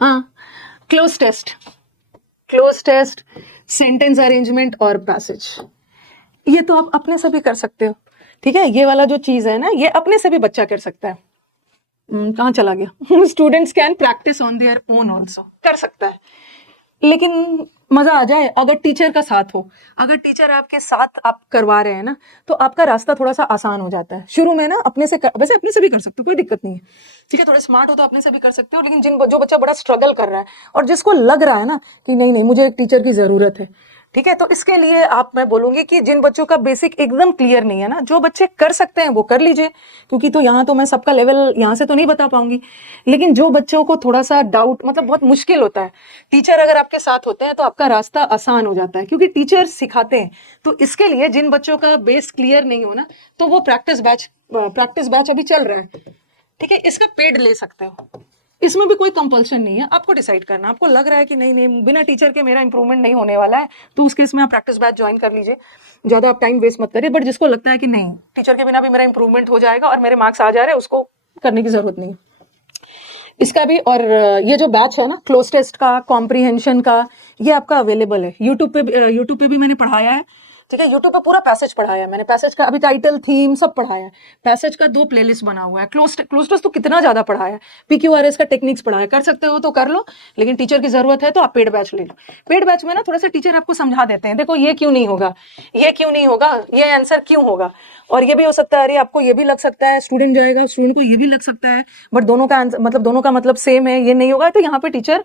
हाँ, cloze test, cloze test, sentence arrangement और passage, ये तो आप अपने से भी कर सकते हो। ठीक है, ये वाला जो चीज है ना, ये अपने से भी बच्चा कर सकता है। कहाँ चला गया? Students can practice on their own also, कर सकता है, लेकिन मजा आ जाए अगर टीचर का साथ हो। अगर टीचर आपके साथ आप करवा रहे हैं ना, तो आपका रास्ता थोड़ा सा आसान हो जाता है शुरू में ना। वैसे अपने से भी कर सकते हो, कोई दिक्कत नहीं है। ठीक है, थोड़े स्मार्ट हो तो अपने से भी कर सकते हो, लेकिन जो बच्चा बड़ा स्ट्रगल कर रहा है और जिसको लग रहा है ना कि नहीं नहीं मुझे एक टीचर की जरूरत है, ठीक है, तो इसके लिए मैं बोलूंगी कि जिन बच्चों का बेसिक एकदम क्लियर नहीं है ना, जो बच्चे कर सकते हैं वो कर लीजिए, क्योंकि तो यहाँ तो मैं सबका लेवल यहाँ से तो नहीं बता पाऊंगी। लेकिन जो बच्चों को थोड़ा सा डाउट, मतलब बहुत मुश्किल होता है, टीचर अगर आपके साथ होते हैं तो आपका रास्ता आसान हो जाता है, क्योंकि टीचर सिखाते हैं। तो इसके लिए जिन बच्चों का बेस क्लियर नहीं हो ना, तो वो प्रैक्टिस बैच अभी चल रहा है, ठीक है, इसका पेड ले सकते हो। इसमें भी कोई कंपल्शन नहीं है, आपको डिसाइड करना। आपको लग रहा है कि नहीं नहीं बिना टीचर के मेरा इंप्रूवमेंट नहीं होने वाला है, तो उस केस में आप प्रैक्टिस बैच ज्वाइन कर लीजिए, ज्यादा आप टाइम वेस्ट मत करिए। बट जिसको लगता है कि नहीं टीचर के बिना भी मेरा इंप्रूवमेंट हो जाएगा और मेरे मार्क्स आ जा रहे हैं, उसको करने की जरूरत नहीं है इसका भी। और ये जो बैच है ना क्लोज टेस्ट का, कॉम्प्रीहेंशन का, ये आपका अवेलेबल है यूट्यूब पे भी मैंने पढ़ाया है। ठीक है, यूट्यूब पे पूरा पैसेज पढ़ाया है मैंने, पैसेज का अभी टाइटल थीम सब पढ़ाया है। पैसेज का 2 प्लेलिस्ट बना हुआ है। क्लोज टेस्ट तो कितना ज्यादा पढ़ाया है, PQRS का टेक्निक्स पढ़ाया, कर सकते हो तो कर लो, लेकिन टीचर की जरूरत है तो आप पेड बैच ले लो। पेड बैच में ना थोड़ा सा टीचर आपको समझा देते हैं, देखो ये क्यों नहीं होगा, ये क्यों नहीं होगा, ये आंसर क्यों होगा। और ये भी हो सकता है, अरे आपको ये भी लग सकता है, स्टूडेंट जाएगा स्टूडेंट को ये भी लग सकता है, बट दोनों का मतलब सेम है, ये नहीं होगा। तो यहाँ पे टीचर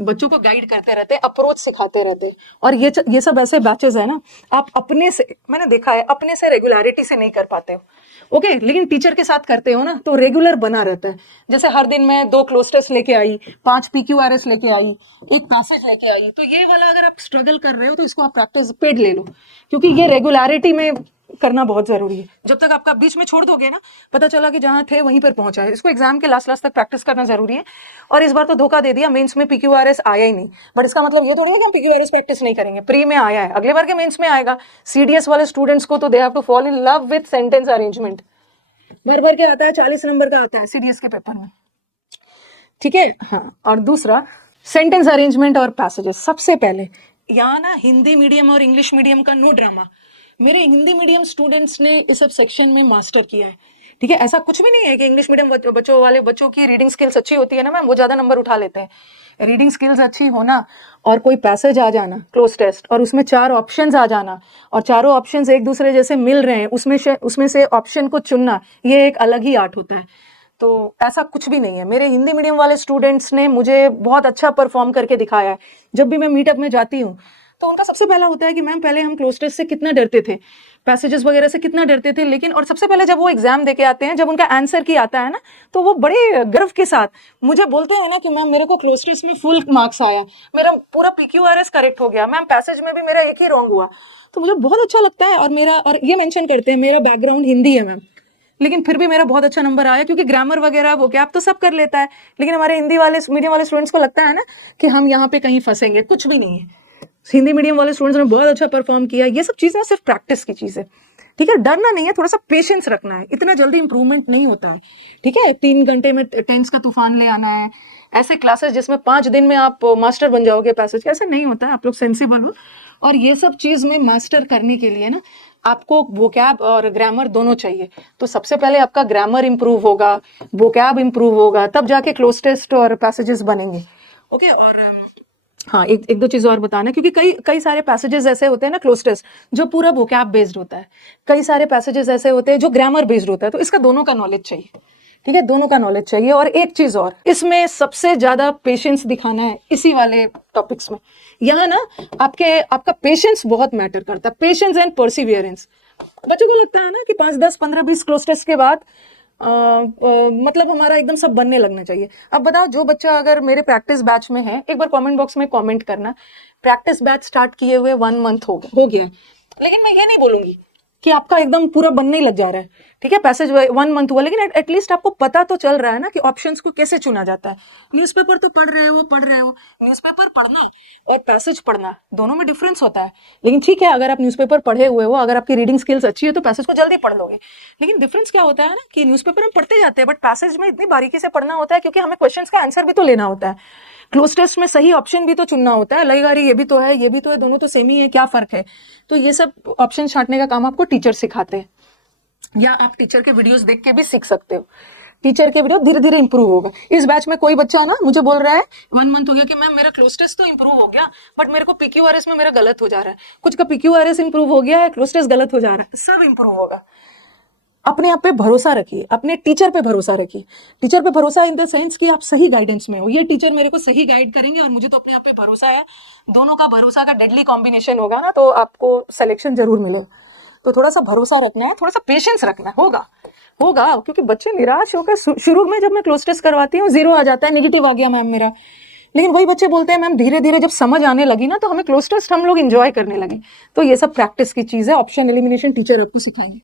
बच्चों को गाइड करते रहते, अप्रोच सिखाते रहते। और ये सब ऐसे बैचेस है ना, आप अपने से, मैंने देखा है, अपने से रेगुलरिटी से नहीं कर पाते हो, ओके, लेकिन टीचर के साथ करते हो ना तो रेगुलर बना रहता है। जैसे हर दिन मैं 2 क्लोज टेस्ट लेके आई, 5 PQRS लेके आई, एक पैसेज लेके आई, तो ये वाला अगर आप स्ट्रगल कर रहे हो तो इसको आप प्रैक्टिस पेड ले लो, क्योंकि ये रेगुलरिटी में करना बहुत जरूरी है। जब तक आपका बीच में छोड़ दोगे ना, पता चला कि जहां थे वहीं पर पहुंचा है। इसको एग्जाम के लास्ट तक प्रैक्टिस करना जरूरी है। और इस बार तो धोखा दे दिया, मेंस में PQRS आया ही नहीं, बट इसका मतलब ये थोड़ी है कि हम PQRS प्रैक्टिस नहीं करेंगे। प्री में आया है, अगले बार के मेंस में आएगा। CDS वाले स्टूडेंट्स को तो they have to fall in love with sentence arrangement, भर के आता है, 40 नंबर का आता है CDS के पेपर में, ठीक है। हाँ, और दूसरा सेंटेंस अरेंजमेंट और पैसेजेस। सबसे पहले यहाँ ना हिंदी मीडियम और इंग्लिश मीडियम का नो ड्रामा। मेरे हिंदी मीडियम स्टूडेंट्स ने इस सब सेक्शन में मास्टर किया है, ठीक है। ऐसा कुछ भी नहीं है कि इंग्लिश मीडियम बच्चों की रीडिंग स्किल्स अच्छी होती है ना मैम, वो ज्यादा नंबर उठा लेते हैं। रीडिंग स्किल्स अच्छी होना और कोई पैसेज आ जाना क्लोज टेस्ट, और उसमें 4 ऑप्शंस आ जाना, और चारों ऑप्शंस एक दूसरे जैसे मिल रहे हैं, उसमें से ऑप्शन को चुनना, ये एक अलग ही आर्ट होता है। तो ऐसा कुछ भी नहीं है। मेरे हिंदी मीडियम वाले स्टूडेंट्स ने मुझे बहुत अच्छा परफॉर्म करके दिखाया है। जब भी मैं मीटअप में जाती हूँ तो उनका सबसे पहला होता है कि मैम पहले हम क्लोज टेस्ट से कितना डरते थे, पैसेजेस वगैरह से कितना डरते थे, लेकिन और सबसे पहले जब वो एग्जाम देके आते हैं, जब उनका आंसर की आता है ना, तो वो बड़े गर्व के साथ मुझे बोलते हैं ना कि मैम मेरे को क्लोज टेस्ट में फुल मार्क्स आया, मेरा पूरा PQRS करेक्ट हो गया, मैम पैसेज में भी मेरा एक ही रॉन्ग हुआ। तो मुझे बहुत अच्छा लगता है। और ये मेंशन करते हैं मेरा बैकग्राउंड हिंदी है मैम, लेकिन फिर भी मेरा बहुत अच्छा नंबर आया, क्योंकि ग्रामर वगैरह वो क्या आप तो सब कर लेता है, लेकिन हमारे हिंदी वाले मीडियम वाले स्टूडेंट्स को लगता है ना कि हम यहाँ पे कहीं फंसेंगे। कुछ भी नहीं है, हिंदी मीडियम वाले स्टूडेंट्स ने बहुत अच्छा परफॉर्म किया। ये सब चीजें सिर्फ प्रैक्टिस की चीज है, ठीक है। डरना नहीं है, थोड़ा सा पेशेंस रखना है, इतना जल्दी इंप्रूवमेंट नहीं होता है, ठीक है। 3 घंटे में टेंस का तूफान ले आना है, ऐसे क्लासेस जिसमें 5 दिन में आप मास्टर बन जाओगे पैसेज, ऐसा नहीं होता है। आप लोग सेंसिबल हो। और ये सब चीज में मास्टर करने के लिए ना आपको वोकैब और ग्रामर दोनों चाहिए। तो सबसे पहले आपका ग्रामर इंप्रूव होगा, वोकैब इंप्रूव होगा, तब जाके क्लोज टेस्ट और पैसेजेस बनेंगे, ओके। और हाँ, एक दो चीज और बताना, क्योंकि कई सारे पैसेजेस ऐसे होते हैं ना क्लोज टेस्ट जो पूरा वोकैब बेस्ड होता है, कई सारे पैसेजेस ऐसे होते हैं जो ग्रामर बेस्ड होता है। तो इसका दोनों का नॉलेज चाहिए, ठीक है, दोनों का नॉलेज चाहिए। और एक चीज और, इसमें सबसे ज्यादा पेशेंस दिखाना है इसी वाले टॉपिक्स में। यहाँ ना आपका पेशेंस बहुत मैटर करता है, पेशेंस एंड परसिवियरेंस। बच्चों को लगता है ना कि 5, 10, 15, 20 क्लोज टेस्ट के बाद मतलब हमारा एकदम सब बनने लगना चाहिए। अब बताओ, जो बच्चा अगर मेरे प्रैक्टिस बैच में है, एक बार कमेंट बॉक्स में कमेंट करना, प्रैक्टिस बैच स्टार्ट किए हुए 1 मंथ हो गया, लेकिन मैं ये नहीं बोलूंगी कि आपका एकदम पूरा बनने ही लग जा रहा है, ठीक है। पैसेज 1 मंथ हुआ, लेकिन एटलीस्ट आपको पता तो चल रहा है ना कि ऑप्शंस को कैसे चुना जाता है। न्यूज़पेपर तो पढ़ रहे हो। न्यूज़पेपर पढ़ना और पैसेज पढ़ना दोनों में डिफरेंस होता है, लेकिन ठीक है, अगर आप न्यूज़पेपर पढ़े हुए हो, अगर आपकी रीडिंग स्किल्स अच्छी है तो पैसेज को जल्दी पढ़ लोगे। लेकिन डिफरेंस क्या होता है ना कि न्यूज़पेपर हम पढ़ते जाते हैं, बट पैसेज में इतनी बारीकी से पढ़ना होता है, क्योंकि हमें क्वेश्चंस का आंसर भी तो लेना होता है। क्लोज टेस्ट में सही ऑप्शन भी तो चुनना होता है, लगेगा अरे ये भी तो है, ये भी तो है, दोनों तो सेम ही है, क्या फर्क है। तो ये सब ऑप्शन छांटने का काम आपको टीचर सिखाते हैं, या आप टीचर के वीडियोस देख के भी सीख सकते हो। टीचर के वीडियो धीरे धीरे इंप्रूव होगा। इस बैच में कोई बच्चा ना मुझे बोल रहा है 1 मंथ हो गया कि मैम मेरा क्लोज टेस्ट तो इंप्रूव हो गया, बट मेरे को PQRS में मेरा गलत हो जा रहा है। कुछ का PQRS इंप्रूव हो गया है, क्लोज टेस्ट गलत हो जा रहा है, सब इंप्रूव होगा। अपने आप पे भरोसा रखिए, अपने टीचर पे भरोसा रखिए। टीचर पे भरोसा इन द सेंस कि आप सही गाइडेंस में हो, ये टीचर मेरे को सही गाइड करेंगे और मुझे तो अपने आप पे भरोसा है। दोनों का भरोसा का डेडली कॉम्बिनेशन होगा ना, तो आपको सिलेक्शन जरूर मिलेगा। तो थोड़ा सा भरोसा रखना है, थोड़ा सा पेशेंस रखना है, होगा होगा। क्योंकि बच्चे निराश होकर शुरू में जब मैं क्लोज टेस्ट करवाती हूँ 0 आ जाता है, नेगेटिव आ गया मैम मेरा, लेकिन वही बच्चे बोलते हैं मैम धीरे धीरे जब समझ आने लगी ना तो हमें क्लोज टेस्ट हम लोग एंजॉय करने लगे। तो ये सब प्रैक्टिस की चीज़ है, ऑप्शन एलिमिनेशन टीचर आपको सिखाएंगे।